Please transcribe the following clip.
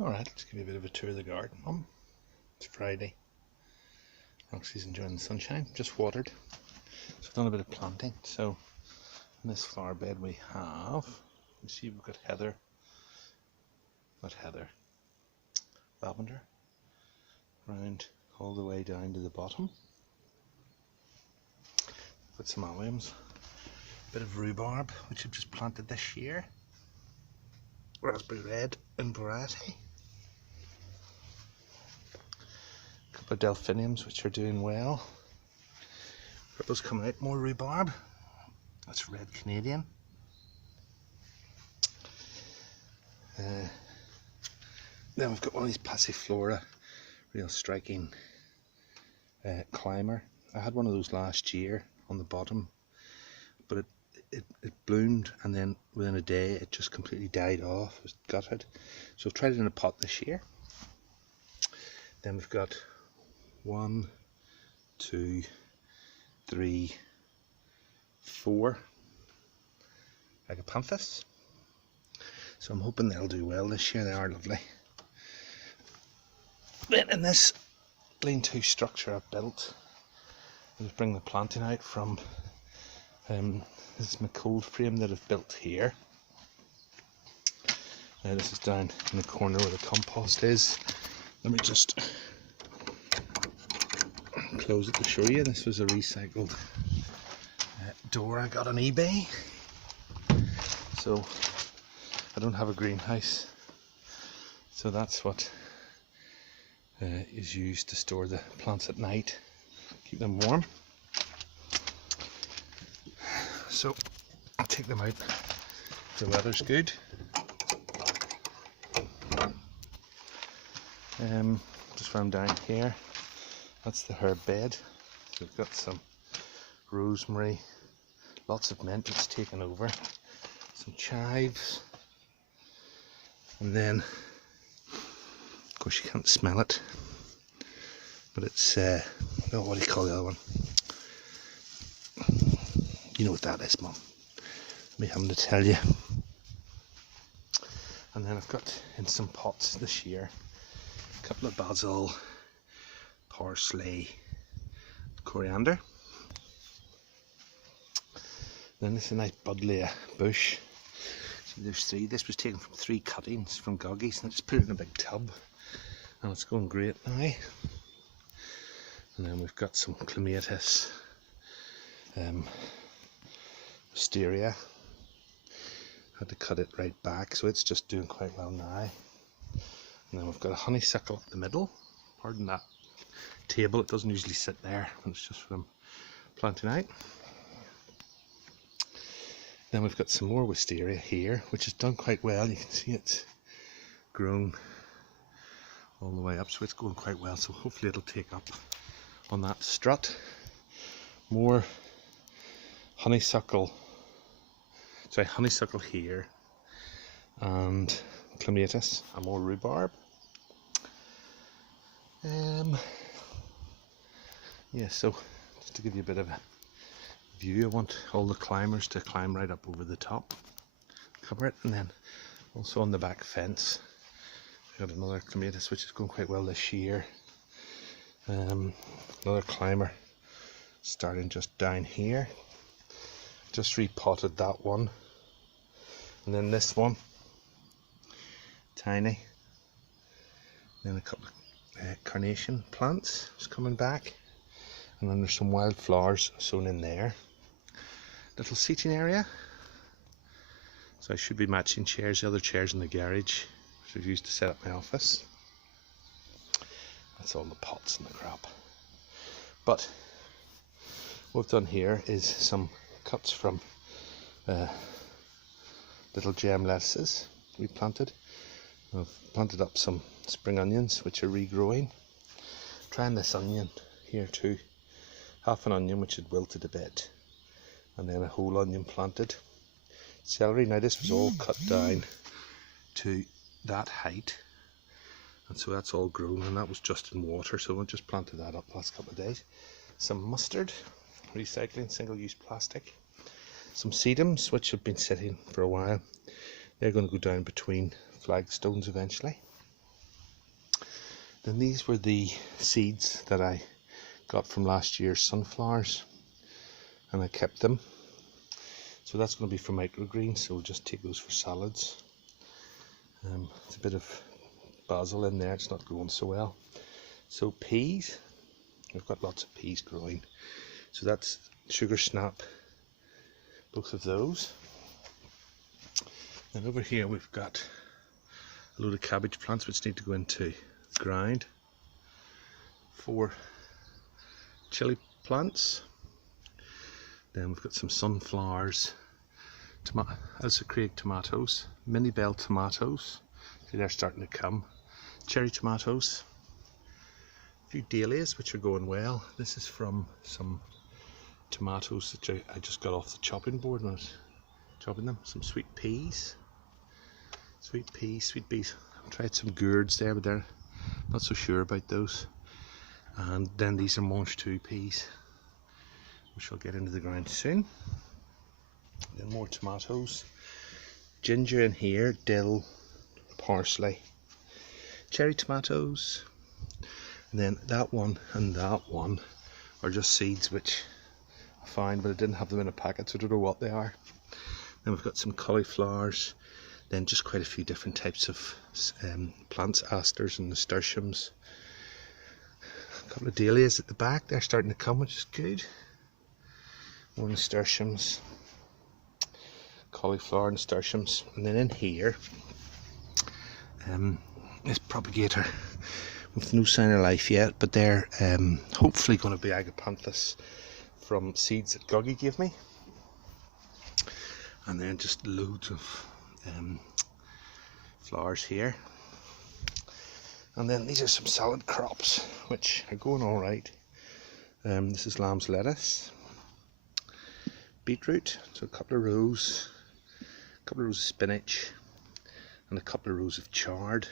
Alright, let's give you a bit of a tour of the garden, Mum. It's Friday. Roxy's enjoying the sunshine, just watered. So I've done a bit of planting. So in this flower bed we have, you see we've got heather, lavender, round all the way down to the bottom. Got some alliums, a bit of rhubarb, which I've just planted this year. Raspberry red in variety. A couple of delphiniums which are doing well. Purple's coming out, more rhubarb. That's red Canadian. Then we've got one of these Passiflora, real striking climber. I had one of those last year on the bottom, but it bloomed and then within a day it just completely died off. It was gutted. So I've tried it in a pot this year. Then we've got 1, 2, 3, 4 agapanthus. So I'm hoping they'll do well this year. They are lovely. Then in this lean-to structure I've built, I just bring the planting out from this is my cold frame that I've built here. This is down in the corner where the compost is. Let me just close it to show you. This was a recycled door I got on eBay. So I don't have a greenhouse, so that's what is used to store the plants at night, keep them warm. So I'll take them out. The weather's good. Just from down here, that's the herb bed. So we've got some rosemary, lots of mint that's taken over, some chives, and then of course you can't smell it, but it's oh, what do you call the other one? You know what that is, Mum. Me having to tell you. And then I've got in some pots this year a couple of basil, parsley, coriander. Then this is a nice buddleia bush. See, there's 3. This was taken from 3 cuttings from Goggies, and I just put it in a big tub, and it's going great now. And then we've got some clematis, wisteria. Had to cut it right back, so it's just doing quite well now. And then we've got a honeysuckle at the middle. Pardon that table, it doesn't usually sit there, and it's just from planting out. Then we've got some more wisteria here, which has done quite well. You can see it's grown all the way up, so it's going quite well. So hopefully it'll take up on that strut. More honeysuckle here, and clematis, and more rhubarb. Yeah, so just to give you a bit of a view, I want all the climbers to climb right up over the top, cover it, and then also on the back fence I've got another clematis which is going quite well this year. Another climber starting just down here. Just repotted that one, and then this one, tiny. Then a couple of carnation plants is coming back, and then there's some wildflowers sown in there. Little seating area, so I should be matching chairs, the other chairs in the garage which I've used to set up my office. That's all the pots and the crap. But what I've done here is some cuts from little gem lettuces we planted. I've planted up some spring onions which are regrowing. Trying this onion here too. Half an onion which had wilted a bit, and then a whole onion planted. Celery, now this was all cut down to that height, and so that's all grown, and that was just in water, so I just planted that up the last couple of days. Some mustard, recycling single-use plastic. Some sedums which have been sitting for a while. They're going to go down between flagstones eventually. Then these were the seeds that I got from last year's sunflowers, and I kept them. So that's going to be for microgreens, so we'll just take those for salads. It's a bit of basil in there, it's not growing so well. So peas, we've got lots of peas growing. So that's sugar snap, both of those. And over here we've got a load of cabbage plants which need to go into the ground. 4 chili plants. Then we've got some sunflowers, Elsa Craig tomatoes, mini bell tomatoes, see they're starting to come, cherry tomatoes, a few dahlias which are going well. This is from some tomatoes that I just got off the chopping board when I was chopping them. Some sweet peas. I tried some gourds there, but they're not so sure about those. And then these are mange tout peas, which will get into the ground soon. Then more tomatoes, ginger in here, dill, parsley, cherry tomatoes, and then that one and that one are just seeds which I found, but I didn't have them in a packet, so I don't know what they are. Then we've got some cauliflowers, then just quite a few different types of plants, asters and nasturtiums. A couple of dahlias at the back, they're starting to come, which is good. More nasturtiums, cauliflower, nasturtiums, and then in here is propagator with no sign of life yet, but they're hopefully going to be agapanthus from seeds that Guggy gave me. And then just loads of flowers here. And then these are some salad crops which are going all right. This is lamb's lettuce, beetroot, so a couple of rows of spinach, and a couple of rows of chard.